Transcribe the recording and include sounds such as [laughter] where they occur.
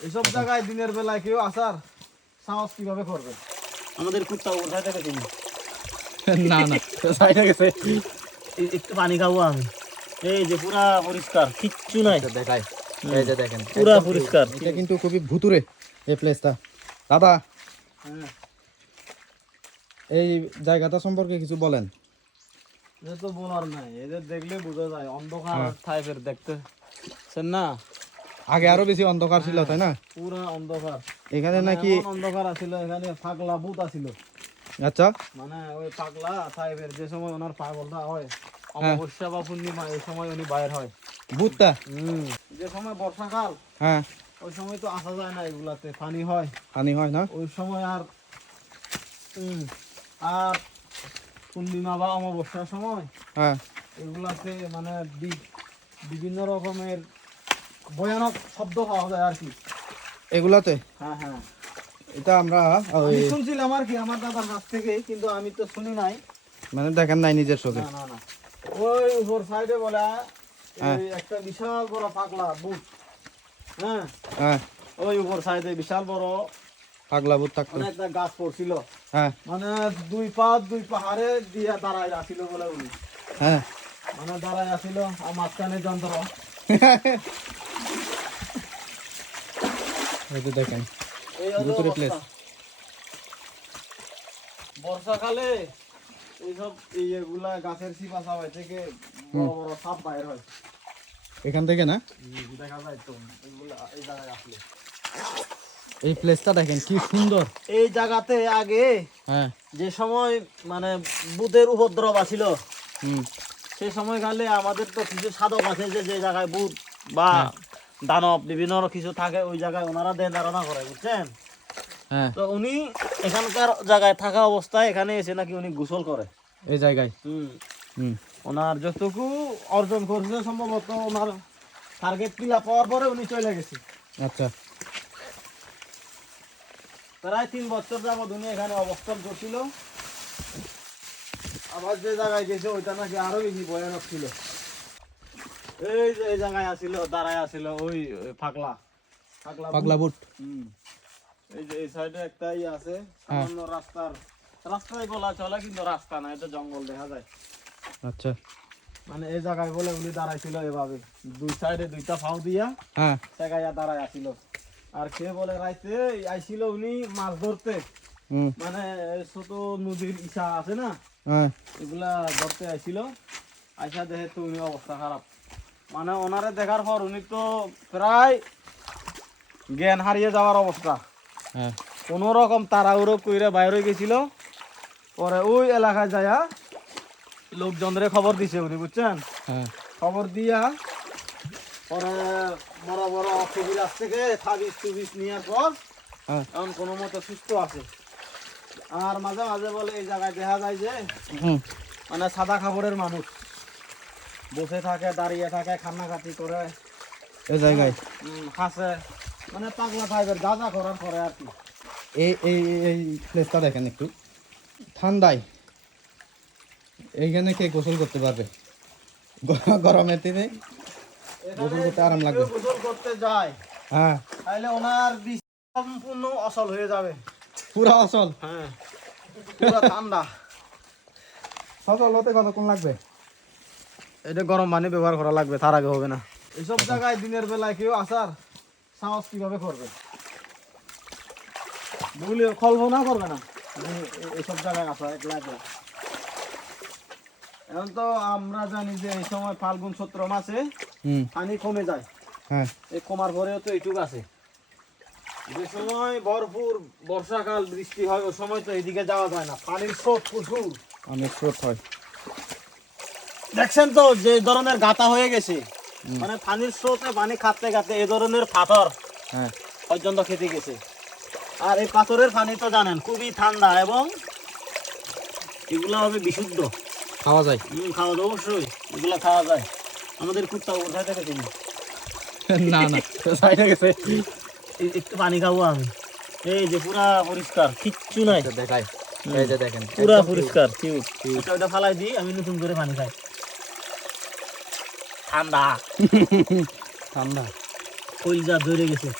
এসব জায়গায় দিনের বেলায় কেউ আসার সাহস কীভাবে করবে? আমাদের কুত্তা কোথায় থেকে তুমি? [laughs] না না। সাইডে গেছে একটু পানি খাব আমি। এই যে পুরা পরিষ্কার কিচ্ছু নাই। দেখাই। এই যে দেখেন পুরা পরিষ্কার। এটা কিন্তু খুবই ভুতুরে এই প্লেসটা দাদা হ্যাঁ। এই জায়গাটা সম্পর্কে কিছু বলেন। এটা তো বলার নাই এদের দেখলে বোঝা যায় অন্ধকার হ্যাঁ। টাইপের দেখতে। সেন না? আগে আরও বেশি অন্ধকার ছিল তাই না? পুরো অন্ধকার। এখানে মানে নাকি অন্ধকার আছিল এখানে পাগলা ভূত আছিল। আচ্ছা। মানে ওই পাগলা টাইপের যে সময় ওনার পাগলটা হয় হ্যাঁ। অমাবস্যা বা পূর্ণিমা এই সময় উনি বাইর হয়। ভূতটা? হুম। যে সময় বর্ষাকাল হ্যাঁ। ওই সময় তো আসা যায় না এগুলাতে পানি হয়। পানি হয় না? ওই সময় আর হুম, আর পূর্ণিমা বা অমাবস্যার সময় হ্যাঁ। এগুলাতে মানে বিভিন্ন রকমের ভয়ানক শব্দ পাওয়া যায় আর কি। এগুলাতে? হ্যাঁ হ্যাঁ। এটা আমরা আমি শুনছিলাম আর কি আমার দাদার কাছ থেকে কিন্তু আমি তো শুনি নাই। মানে দেখেন নাই নিজের চোখে। না না ওই উপর সাইডে বলে হ্যাঁ। একটা বিশাল বড় পাগলা বুট হ্যাঁ? হ্যাঁ। ওই উপর সাইডে বিশাল বড় পাগলা ভূত থাকতো। অনেকটা গাছ পড়ছিল। হ্যাঁ। মানে দুই পা দুই পাহাড়ে দিয়ে দাঁড়ায় রাখিল বলে উনি। হ্যাঁ। মানে দাঁড়ায় আসিল আর মাঝখানে যন্ত্র। [laughs] এই দেখেন ভুতুরে place। বর্ষাকালে এইসব এই গাছের শিপা সাবাই থেকে বড় বড় সাপ বাইর হয়। এখান থেকে না? দেখা যায় তো এগুলা এই জায়গায় আসলে। এই প্লেসটা দেখেন কি সুন্দর। এই জায়গাতে আগে হ্যাঁ। যে সময় মানে বুধের উপদ্রব আছিল হুম। সেই সময় গেলে আমাদের তো কিছু সাধক আছে যে যে জায়গায় বুধ বা দানব বিভিন্ন কিছু থাকে ওই জায়গায় ওনারা দেন ধারণা করে বুঝছেন? হ্যাঁ। তো উনি এখানকার জায়গায় থাকা অবস্থায় এখানে এসে নাকি উনি গোসল করে। এই জায়গায়? হুম। হুম। ওনার যতটুকু অর্জন করছে সম্ভবত ওনার টার্গেট পিলা পাওয়ার পরে উনি চলে গেছে। আচ্ছা। প্রায় তিন বছর যাবৎ উনি এখানে অবস্থান করছিল। আবার যে জায়গায় গেছে ওইটা নাকি আরও বেশি ভয়ানক ছিল। এই যে এই জায়গায় দাঁড়ায় আসিল ওই এই যে এই সাইডে একটা ইয়ে আছে হ্যাঁ। সামান্য রাস্তার রাস্তায় বলা চলে কিন্তু রাস্তা না এটা জঙ্গল দেখা যায়। আচ্ছা। মানে এই জায়গায় বলে উনি দাঁড়াইছিল এভাবে। দুই সাইডে দুইটা ফাউ দিয়া হ্যাঁ। জায়গায় দাঁড়ায় আসিল। আর কে বলে রাইতে আইছিল উনি মাছ ধরতে। মানে ছোট নদীর ইসা আছে না? হ্যাঁ। এগুলা ধরতে আইছিল। আইসা দেখে তো উনি অবস্থা খারাপ। মানে ওনারে দেখার পর উনি তো প্রায় জ্ঞান হারিয়ে যাওয়ার অবস্থা। হ্যাঁ। কোনো রকম তাড়াহুড়ো কইরা বাইরে গেছিল। পরে ওই এলাকায় যায়া লোকজনরে খবর দিছে উনি বুঝছেন? হ্যাঁ। খবর দিয়া পরে বড় বড় কবিরাজ থেকে তাবিজ টুবিজ নেওয়ার পর হ্যাঁ। এখন কোনো মতো সুস্থ আছে। আর মাঝে মাঝে বলে এই জায়গায় দেখা যায় যে মানে সাদা খাবারের মানুষ। বসে থাকে দাঁড়িয়ে থাকে খান্নাকাটি করে। এই জায়গায়? হাসে মানে পাগলা টাইপের যা যা করার করে আর কি। এই এই এই প্লেসটা দেখেন একটু। ঠান্ডায়। এইখানে কে গোসল করতে পারবে? গরমের দিনে গোসল করতে আরাম লাগবে। গোসল করতে যায় হ্যাঁ। তাহলে ওনার সম্পূর্ণ অসল হয়ে যাবে। পুরা অসল? হ্যাঁ। পুরো ঠান্ডা। সচল হতে কতক্ষণ লাগবে? এটা গরম পানি ব্যবহার করা লাগবে তার আগে হবে না। এইসব জায়গায় দিনের বেলায় কেউ আসার সাহস কীভাবে করবে? বুঝলি কল্পনা করবে না। এইসব জায়গায় আসা একলা একলা এখন তো আমরা জানি যে এই সময় ফাল্গুন চৈত্র মাসে পানি কমে যায়। হ্যাঁ। এই কমার পরেও তো এইটুক আছে। যে সময় ভরপুর বর্ষাকাল বৃষ্টি হয় ওই সময় তো এইদিকে যাওয়া যায় না। পানির স্রোত প্রচুর। অনেক স্রোত হয়। দেখছেন তো যে ধরনের গাতা হয়ে গেছে? মানে পানির স্রোতে পানি খাতে খাতে এই ধরনের পাথর হ্যাঁ। পর্যন্ত খেতে গেছে। আর এই পাথরের পানি তো জানেন খুবই ঠান্ডা এবং এগুলো হবে বিশুদ্ধ। খাওয়া যায়। হম, খাওয়া যায় অবশ্যই এগুলো খাওয়া যায়। আমাদের কুত্তা কোথায় থেকে তুমি [laughs] না না সাইডে গেছে? একটু পানি খাব আমি। এই যে পুরা পরিষ্কার কিচ্ছু নাই। এটা দেখাই। এই যে দেখেন পুরা পরিষ্কার আচ্ছা, ফালাই দিই আমি নতুন করে পানি খাই। ঠান্ডা। ঠান্ডা। কইজা ধরে গেছে।